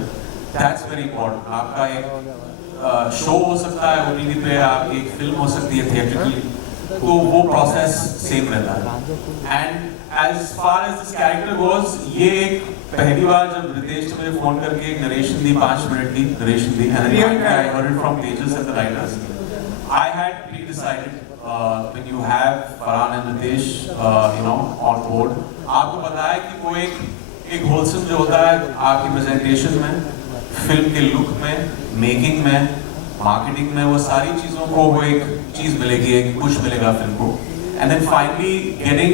That's very important. आपका एक शो हो सकता है OTT पे, आपकी एक फिल्म हो सकती है थिएट्रिकली, तो वो प्रोसेस सेम रहता है. And as far as this character goes, ये एक पहली बार जब रितेश ने मुझे फोन करके एक नरेशन दी, 5 मिनट की narration the, and I heard it from Tejas and the writers. I had pre decided when you have Farhan and Nitesh, on board, आपको पता है कि वो एक wholesome जो होता है आपकी presentation में, फिल्म के look में, making में, marketing में, वो सारी चीज़ों को वो एक चीज़ मिलेगी, एक push मिलेगा फिल्म को, and then finally getting,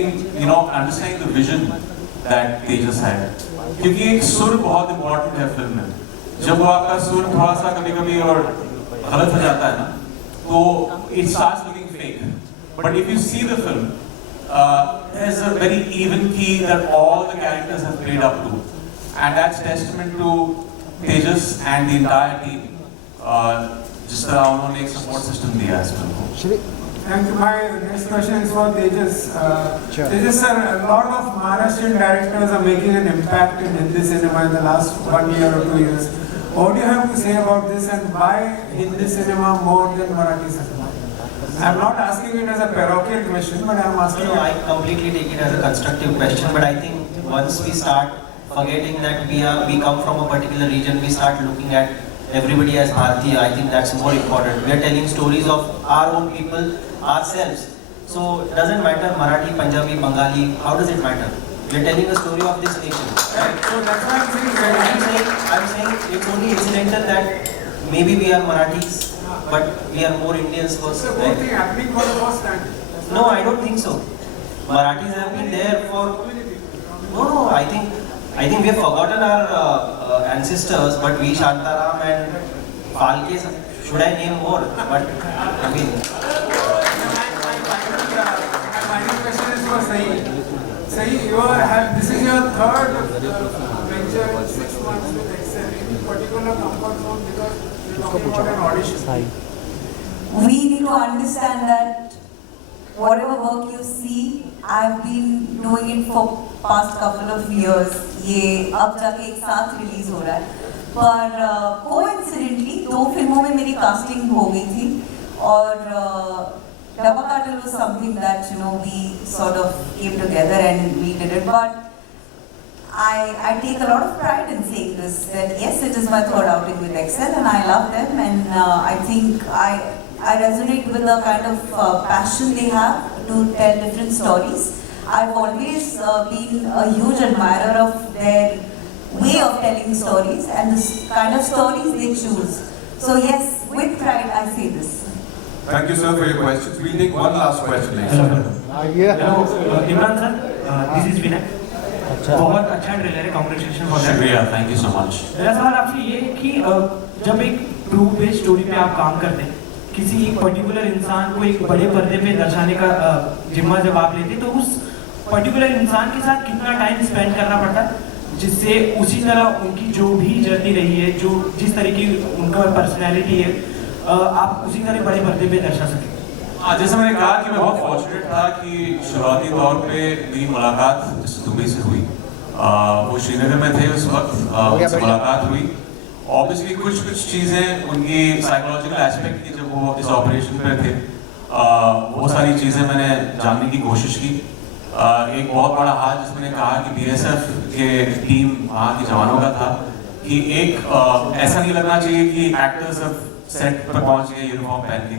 understanding the vision that Tejas had, क्योंकि एक सुर बहुत important है फिल्म में, जब वो आपका सुर थोड़ा सा कभी-कभी और गलत हो जाता है ना, तो it starts looking fake. But if you see the film, there's a very even key that all the characters have played up to, and that's testament to Tejas and the entire team. जिस तरह उन्होंने एक support system दिया इस film को. Thank you. My next question is for Tejas. Tejas sir, a lot of Maharashtrian directors are making an impact in Hindi cinema in the last 1 year or 2 years. What do you have to say about this, and why Hindi cinema more than Marathi cinema? I'm not asking it as a parochial question, but I'm asking. No, I completely take it as a constructive question. But I think once we start forgetting that we come from a particular region, we start looking at everybody as Bharatiya. I think that's more important. We are telling stories of our own people, ourselves. So it doesn't matter Marathi, Punjabi, Bengali. How does it matter? We are telling a story of this nation. Right. So that's why I'm saying it's only incidental that maybe we are Marathis, but we are more Indians first. It's a good thing happening for the first time. No, I don't think so. Marathis have been there for. No. I think we have forgotten our ancestors, but we Shantaram and Phalke. Should I name more? But I mean. My next question is for Saeed. Saeed, this is your third venture in 6 months with Excel. In particular comfort zone because you're talking about an audition. We need to understand that whatever work you see, I've been doing it for past couple of years. ये अब जाके एक साथ रिलीज हो रहा है, पर coincidentally 2 फिल्मों में मेरी कास्टिंग हो गई थी, और Dabba Cartel was something that we sort of came together and we did it. But I take a lot of pride in saying this, that yes, it is my third outing with Excel and I love them, and I think I resonate with the kind of passion they have to tell different stories. I've always been a huge admirer of their way of telling stories and the kind of stories they choose. So yes, with pride I say this. Thank you, sir, for your questions. We'll take one last question. Imran sir, this is विनय. बहुत अच्छा ट्रेलर है, कांग्रेचुलेशन फॉर दैट. शुक्रिया, थैंक यू सो मच. मेरा सवाल आपसे ये है कि जब एक ट्रू बेस्ड स्टोरी पे आप काम करते हैं, किसी एक पर्टिकुलर इंसान को एक बड़े पर्दे पे दर्शाने का जिम्मा जब आप लेते हैं, तो उस पर्टिकुलर इंसान के साथ कितना टाइम स्पेंड करना पड़ता है, जिससे उसी तरह उनकी जो भी जर्नी रही है, जो जिस तरह की उनका पर्सनैलिटी है, आप उसी तरह बड़े पर्दे पे दर्शा सकें. जैसे मैंने कहा कि मैं बहुत फॉर्चुनेट था कि शुरुआती तौर पे मेरी मुलाकात जैसे दुबई से हुई, वो श्रीनगर में थे उस वक्त, उनसे मुलाकात हुई. ऑब्वियसली कुछ चीज़ें उनकी साइकोलॉजिकल एस्पेक्ट की, जब वो इस ऑपरेशन पे थे, वो सारी चीज़ें मैंने जानने की कोशिश की. एक बहुत बड़ा हाथ जिसमें कहा कि BSF के टीम वहाँ के जवानों का था कि एक ऐसा नहीं लगना चाहिए कि एक्टर्स अब सेट पर पहुँच गए यूनिफॉर्म पहन के,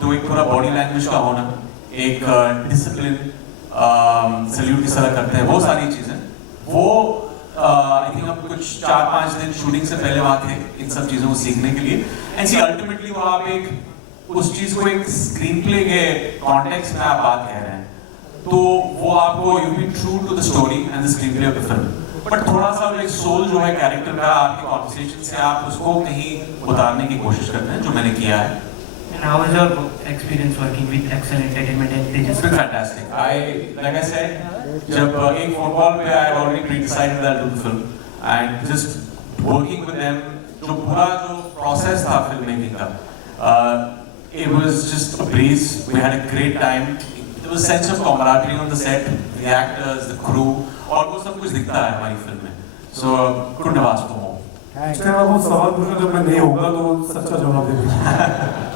तो एक पूरा बॉडी लैंग्वेज का होना, एक डिसिप्लिन, सैल्यूट किस तरह करते हैं, वो सारी चीज़ें, वो आई थिंक अब कुछ 4-5 दिन शूटिंग से पहले वहाँ थे इन सब चीज़ों को सीखने के लिए. एंड सी अल्टीमेटली वो आप एक उस चीज़ को एक स्क्रीन प्ले के कॉन्टेक्स्ट में आप बात कह रहे हैं, तो वो आपको you be true to the story and the screenplay of the film, but थोड़ा सा एक सोल जो है कैरेक्टर का आपके कॉन्वर्सेशन से आप उसको कहीं उतारने की कोशिश करते हैं, जो मैंने किया है. And how was your experience working with Excel Entertainment and Tejas? It's been fantastic. Like I said, जब एक phone call पे I already pre-decided that I'll do the film, and just working with them, जो पूरा जो process था filmmaking का, it was just a breeze. We had a great time. There was a sense of camaraderie on the set, the actors, the crew, और वो सब कुछ दिखता है हमारी फिल्म में. So couldn't have asked for more. इसके अलावा वो सवाल पूछो जब मैं नहीं होगा तो सच्चा जवाब दे दूँगा.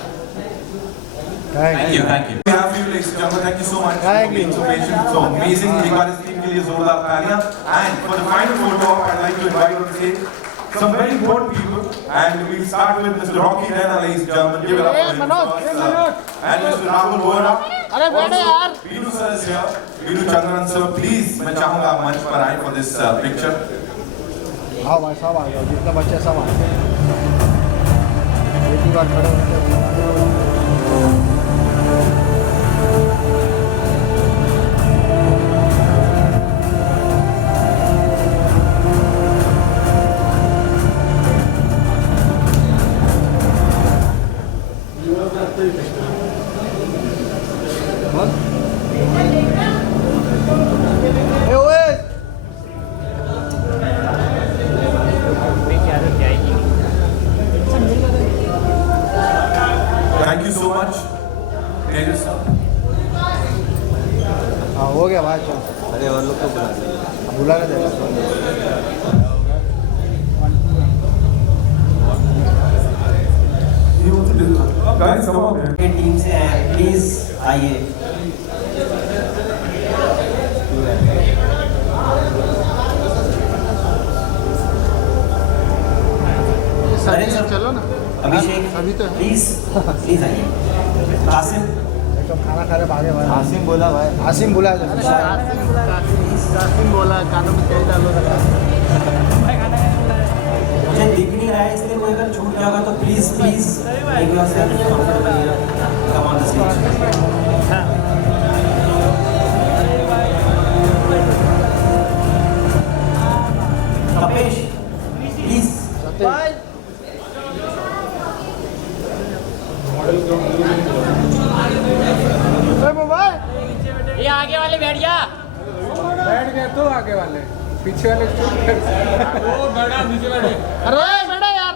Thank you. We have you, ladies and gentlemen. Thank you so much for being so patient, so amazing. एक बार इस टीम के लिए जोरदार तालियां. And for the final photo, I'd like to invite on stage some very important people And we'll start with Mr. Rocky Rana, ladies and gentlemen. Give it up for him first. And Mr. Rahul Bohra. अरे बैठे यार. Vinu sir is here. Vinu Chandran sir, please, मैं चाहूँगा आप मंच पर आए for this picture. हाँ भाई सब आ जाओ, जितने बच्चे सब आ जाओ. एक ही बार खड़े होते. Thank you so much. Tejas sir. हाँ हो गया भाई चल. अरे और लोग को बुला के देगा. Guys, come on. टीम से हैं, प्लीज आइए. नरेंद्र सर चलो ना. अभिषेक अभी तो प्लीज प्लीज आइए. कासिम तो खाना खा रहे भागे भाई. आसिम बोला भाई. आसिम बोला. आसिम बोला कानों में तेल डालो. मुझे दिख नहीं रहा है इसलिए कोई अगर छूट जाएगा तो please please make yourself comfortable. Come on the stage. Kapesh please. ये आगे वाले बैठ जा. बैठ गए तो आगे वाले पीछे वाले वो बैठा नीचे बैठे. अरे बैठा यार.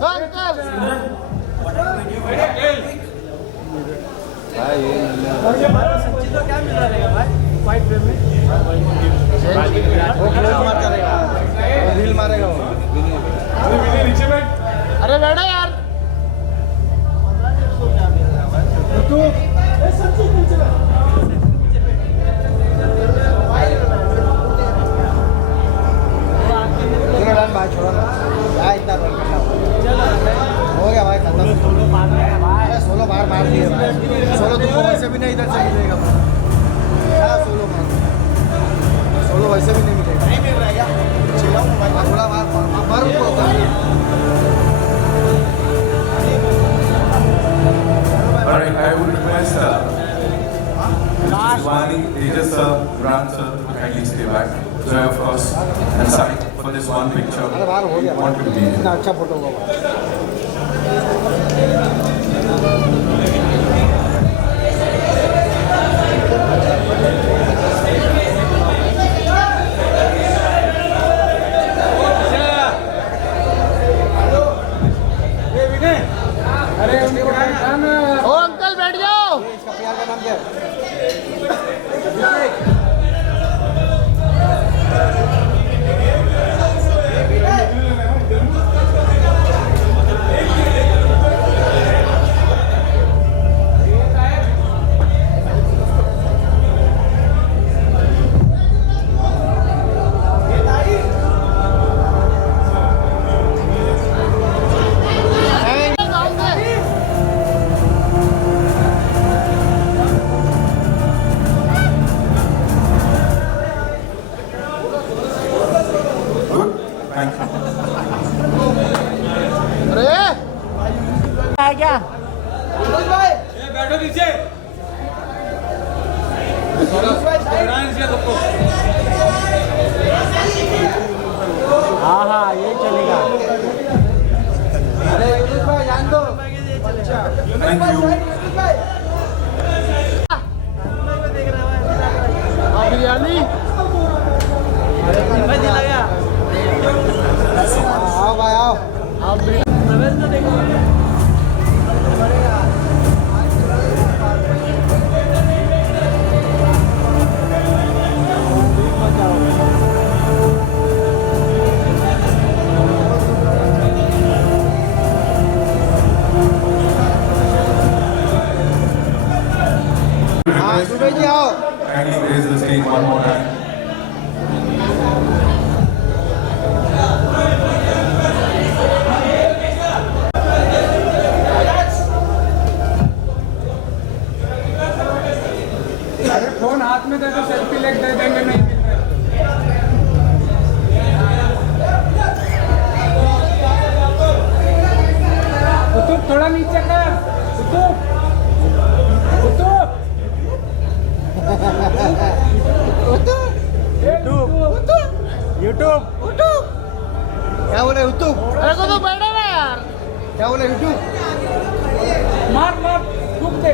तो अंकल सच्ची तो क्या मिल रहा है भाई फाइट फ्रेम में. वो क्लोज मार करेगा. रील मारेगा वो. नीचे बैठ. अरे बैठा यार. तू सच्ची नीचे बैठ. भाई छोड़ो ना क्या इतना रन करना. हो गया भाई खत्म. सोलो बार मार दिए भाई. सोलो तुमको वैसे भी नहीं इधर से मिलेगा. क्या सोलो मार. सोलो वैसे भी नहीं मिलेगा. नहीं मिल रहा है क्या. चिल्लाओ भाई. थोड़ा मार उनको. Alright, I would request Shivani, Tejas sir, Ran sir to kindly stay back. So of course, aside for this one picture, अरे बाहर हो गया. want to be here. इतना अच्छा फोटो होगा. ओ अंकल बैठ जाओ. इसका प्यार का नाम क्या है. क्या बैठो नीचे. हाँ हाँ ये चलेगा. अरे यूनुस भाई जान दो. Thank you. बिरयानी. आओ भाई आओ. Kindly raise the stage one more time. थोड़ा नीचे कर यूट्यूब क्या बोले यूट्यूब? अरे को तो बैठा ना यार, क्या बोले यूट्यूब? मार थूक दे